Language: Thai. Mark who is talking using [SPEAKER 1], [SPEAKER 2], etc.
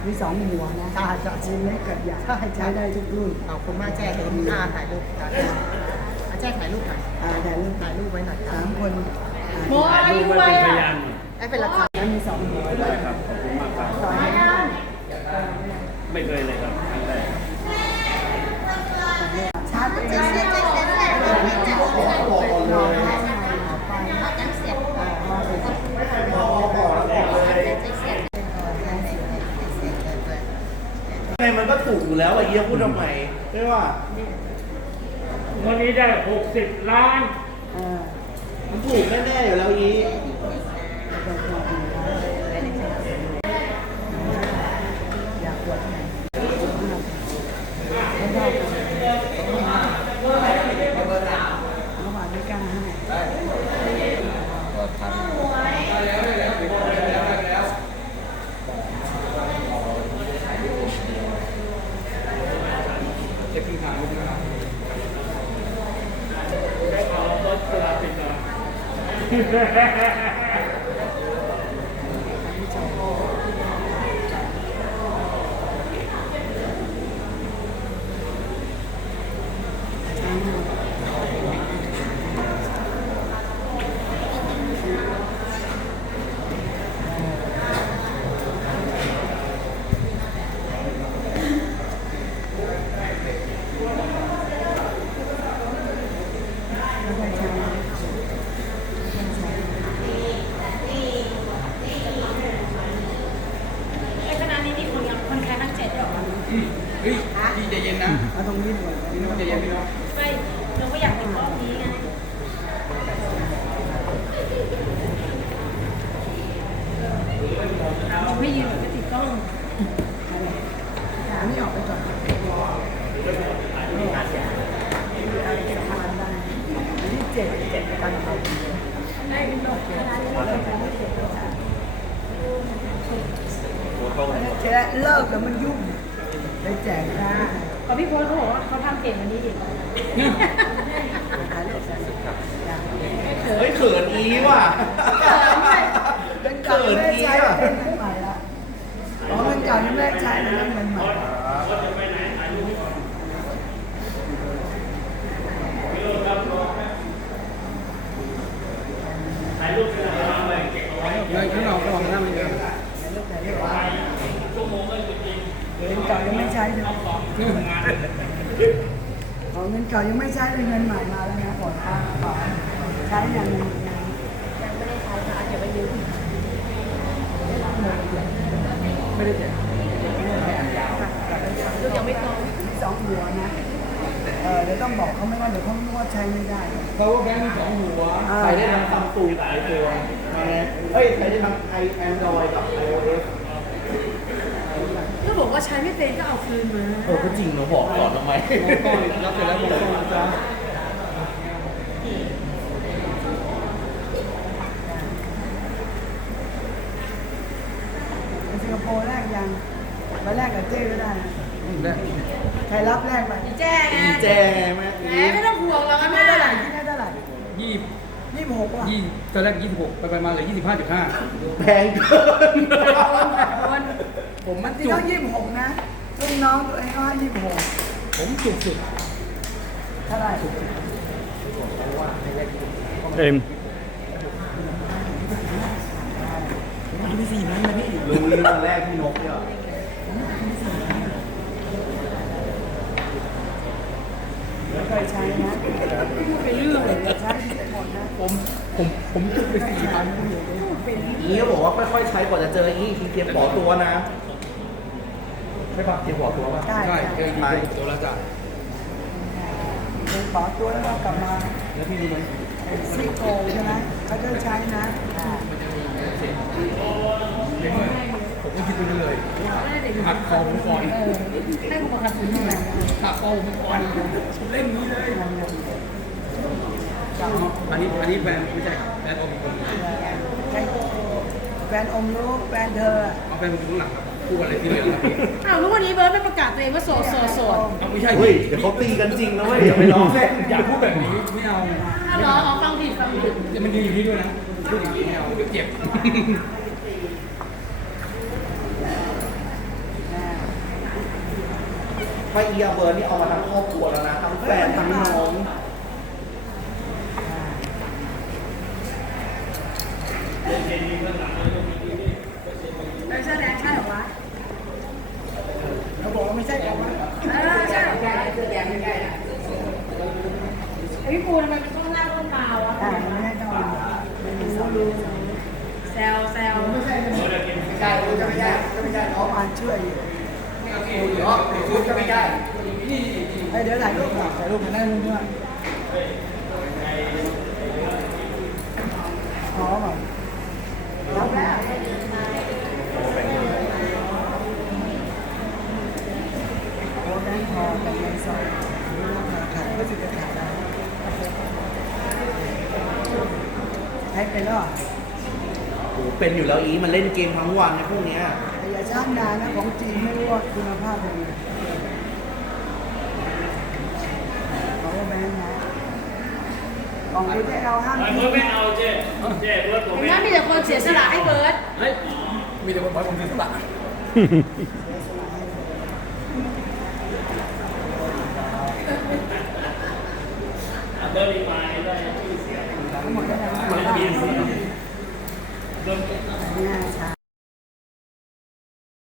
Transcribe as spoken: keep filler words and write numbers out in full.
[SPEAKER 1] มีสองหัวนะ
[SPEAKER 2] ใช่ใช่
[SPEAKER 1] ชิ้นเล็กกับใหญ่
[SPEAKER 2] ใช่ใช่
[SPEAKER 1] ใช้ได้ทุกรุ่น
[SPEAKER 2] ขอบคุณมากแจ้เห็นอ่าถ่ายรูปกันอาแจ้ถ่ายรูปหน่อย
[SPEAKER 1] อ่าแต่รุ่น
[SPEAKER 2] ถ่ายรูปไว้หน่อยครั
[SPEAKER 1] สา
[SPEAKER 2] บ
[SPEAKER 1] มคนอ่า
[SPEAKER 3] โมอะไรอยู่ไว้อะ
[SPEAKER 2] ให้เป็นราคา
[SPEAKER 1] แล้วมีสองหัว
[SPEAKER 4] ได้ครับขอบคุณมากครับ
[SPEAKER 1] สองหัว
[SPEAKER 4] ไม่เคยเลยครับครั้งแรก
[SPEAKER 1] ชาร์จตัวเองได้ลองให้ใครเอาไปอ่ามาเป็น
[SPEAKER 5] ไงมันก็ถูกอยู่แล้วไอ้เยี่ยพูดทำไมไม่ว่า
[SPEAKER 4] วันนี้ได้หกสิบล้าน
[SPEAKER 1] เออ
[SPEAKER 5] มันถูกแน่ๆอยู่แล้วอี
[SPEAKER 1] อยากกดไหนไม่ได้กันเมื่อวานไม่กล้าให้ ไม่ค่อยใช้ไม่ค่อยใช้
[SPEAKER 3] ไอ้คณะนี้มีคนยังคนแค่ทั้งเจ็ดเหรอ
[SPEAKER 6] เฮ้ยพี่ใจเย็นนะ
[SPEAKER 1] เอาตรงนี้ดีกว่า
[SPEAKER 6] พี่น้องใจเย็นพี่น้อง
[SPEAKER 3] ไม่เราก็อยากเป็นรอบนี้ไงเราไม่ยืนแบบไม่ติดกล้อง
[SPEAKER 1] อันนี้ออกไปก่อนเอาอีกสองวันได้อันนี้เจ็ดเจ็ดกันไป
[SPEAKER 3] ได้เป็นรอบคณะนี้เราจะไม่เจ็ดแล้วจ้ะ
[SPEAKER 1] เจ๊เลิกแล้วมันยุ่งไปแจกได้
[SPEAKER 3] พอพี่โพสเขาบอกว่าเขาทำเก่งวันนี้อีก
[SPEAKER 1] หาเรื่องสุดครับ
[SPEAKER 5] เฮ้ยเขินอีว่ะ
[SPEAKER 1] เป็นเก่าไม่ได้ใช้เป็นใหม่ละอ๋อเป็นเก่ายังไม่ได้ใช้เลยนั่นมันใหม่
[SPEAKER 6] เลยข้างนอกก็มองหน้าไม่ได้
[SPEAKER 1] เงินเก่ายังไม่ใช้เลยอ๋อเงินเก่ายังไม่ใช้เลยเงินใหม่มาแล้วนะก่อนป้าก่อนใช้อย่างหนึง
[SPEAKER 3] ยังไม่ได้ใช้ค่ะเดี๋ยวไปยืม
[SPEAKER 1] ไม่ได้แจก
[SPEAKER 3] ลูกยังไม่โต
[SPEAKER 1] มีสองหัวนะเออเดี๋ยวต้องบอกเขาไม่ว่าเดี๋ยวเขาไม่ว่าใช้ไม่ได้
[SPEAKER 6] เขาว่าแบงค์มีสองหัว
[SPEAKER 5] ใครได้ทำซัมซุงกับไอโฟนเฮ้ยใครได้ทำไอแอนดรอยกับไอโอเอส
[SPEAKER 3] ก็บอกว่าใช้ไม่เป็นก็เอาคืนมา
[SPEAKER 5] เออก็จริงเนาะบอกก่อนทำไม
[SPEAKER 6] รับเสร็จแล้วบอกต้องจ้า
[SPEAKER 1] สิงคโปร์แรกยังไปแรกกับเจ้ก็ได้นะ
[SPEAKER 6] ได้
[SPEAKER 1] ใครรับแรกไป
[SPEAKER 3] แจ้ไง
[SPEAKER 5] อีแจไหม
[SPEAKER 3] แหมไม่ต้องห่วงหรอก
[SPEAKER 1] คิด
[SPEAKER 3] นะ
[SPEAKER 1] ได้
[SPEAKER 3] แม่
[SPEAKER 1] เท่าไหร่คิดได้เท่าไหร่
[SPEAKER 6] ยี่
[SPEAKER 1] ยี่สิบหกว่ะ
[SPEAKER 6] ยี่ตอนแรกยี่สิบหกไปไปมาเลยยี่สิบห้าจุดห้า
[SPEAKER 5] แพงเกิน
[SPEAKER 6] ผมมัน
[SPEAKER 1] ที่
[SPEAKER 6] จุก
[SPEAKER 1] เขายี่สิบหกนะรุ่นน้องตัวเองเขายี่สิบหก
[SPEAKER 6] ผมจุกสุด
[SPEAKER 1] เท่าไหร่
[SPEAKER 4] เอ็ม
[SPEAKER 1] มันมีสี่นั้นนะพี่
[SPEAKER 5] รู้เรื่องแรกพี่นกเนี่ย
[SPEAKER 1] ไม่เคยใช้นะ
[SPEAKER 6] ไปเรื่อง
[SPEAKER 1] ใช้หมดนะ
[SPEAKER 6] ผมผมผมจุกไปสี่พัน
[SPEAKER 5] อีก็บอกว่าค่อยๆใช้กว่าจะเจออีทีเตรียมปอตัวนะใช่ปะเตรียมปอตัวป่ะ
[SPEAKER 1] ได้
[SPEAKER 6] ใช่
[SPEAKER 1] ใช่
[SPEAKER 6] เจอยี่สิบตัวแล้วจ้ะ
[SPEAKER 1] เป็นขอตัวแล้วก็กลับมา
[SPEAKER 5] แล้วพี่รู้ไหม
[SPEAKER 1] ซี่โครงใช่ไหมเขาจะใช้นะอ่า
[SPEAKER 6] ผมก็คิดไปเลยหักคอผมก่อน
[SPEAKER 1] เออ
[SPEAKER 3] ให้คุณประกันทุนเท่าไหร่
[SPEAKER 6] หักคอผมก่อนเล่นนี้เลย
[SPEAKER 1] นั่นเลย
[SPEAKER 6] อันนี้อันนี้แบรนด์ไม่ใช่แบรนด์ออมคน
[SPEAKER 1] ใช้แฟนอมรู้แฟนเธอ
[SPEAKER 6] เอาแบรนด์คนข้างหลังคู่อะไรที่เหลือครับพี่
[SPEAKER 3] อ้าวแล้ววันนี้เบิร์ดไม่ประกาศตัวเองว่าโสดโสดโสด
[SPEAKER 6] เอาไม่ใช่
[SPEAKER 5] เฮ้ยเดี๋ยวเขาตีกันจริงนะเว้ยอย่าไปล้อเล่น
[SPEAKER 6] อย่าพูดแบบนี้ไม่เอา
[SPEAKER 3] อ้าวเหรออ๋อฟังผิดฟังผิด
[SPEAKER 6] แต่มันดีอยู่นี่ด้วยนะพูดอย่างนี้ไม่เอาเดี๋ยวเจ็บ
[SPEAKER 5] ถ้าอีอาเบิร์นนี่เอามาทั้งครอบครัวแล้วนะทั้งแฟนทั้งน้อง
[SPEAKER 3] ไม่ใช่แดงใช่หรอวะ
[SPEAKER 1] เขาบอกว่าไม่ใช่ของมัน
[SPEAKER 3] เออใช่หรอแดงเสื้อแดงไม่ใช่นะไอ้พี่ปูทำไมมันต้องหน้าต้องตาวะ
[SPEAKER 1] อ่าไม่ให้ต้องไม่มีสอง
[SPEAKER 3] แซวแซว
[SPEAKER 1] ไม่ใช่ไม่ใช่จะไม่ได้จะไม่ได้เขามาช่วยอยู่
[SPEAKER 6] เนาะคุณก็ไม่ได้
[SPEAKER 1] ให้เดี๋ยวถ่ายรูปก่อนถ่ายรูปมาได้รูปด้วยพร้อมอ่ะรับแล้วโอ้แบงค์ทองกับเงินสดนี่ราคาขายก็จะขายได้ให้เป็นแล้วอ่ะ
[SPEAKER 5] โอ้โหเป็นอยู่แล้วอีมันเล่นเกมทั้งวันในพวกเนี้ย
[SPEAKER 1] แต่อย่าจ้างนานนะของจีนไม่รู้ว่าคุณภาพเป็นไงเขาก็แบงค์นะกล่องนี้ได้เราห้าม
[SPEAKER 4] ไอ้
[SPEAKER 1] ทิ้
[SPEAKER 4] เบิร์ดไม่เอาเจ๊เจ๊เบิร์ดผม
[SPEAKER 3] เห็น
[SPEAKER 4] ไม่
[SPEAKER 3] ไหมมีแต่คนเสียสละให้เบิร์ด
[SPEAKER 6] เฮ้ยมีแต่คนบอกผมเสียสละ
[SPEAKER 4] เบิร์ดมีมาได้ชื่อเสียง
[SPEAKER 1] ทั้งหมดได้แล้ว
[SPEAKER 4] เบิร์ดมีเสียง
[SPEAKER 1] เนี่ยช้า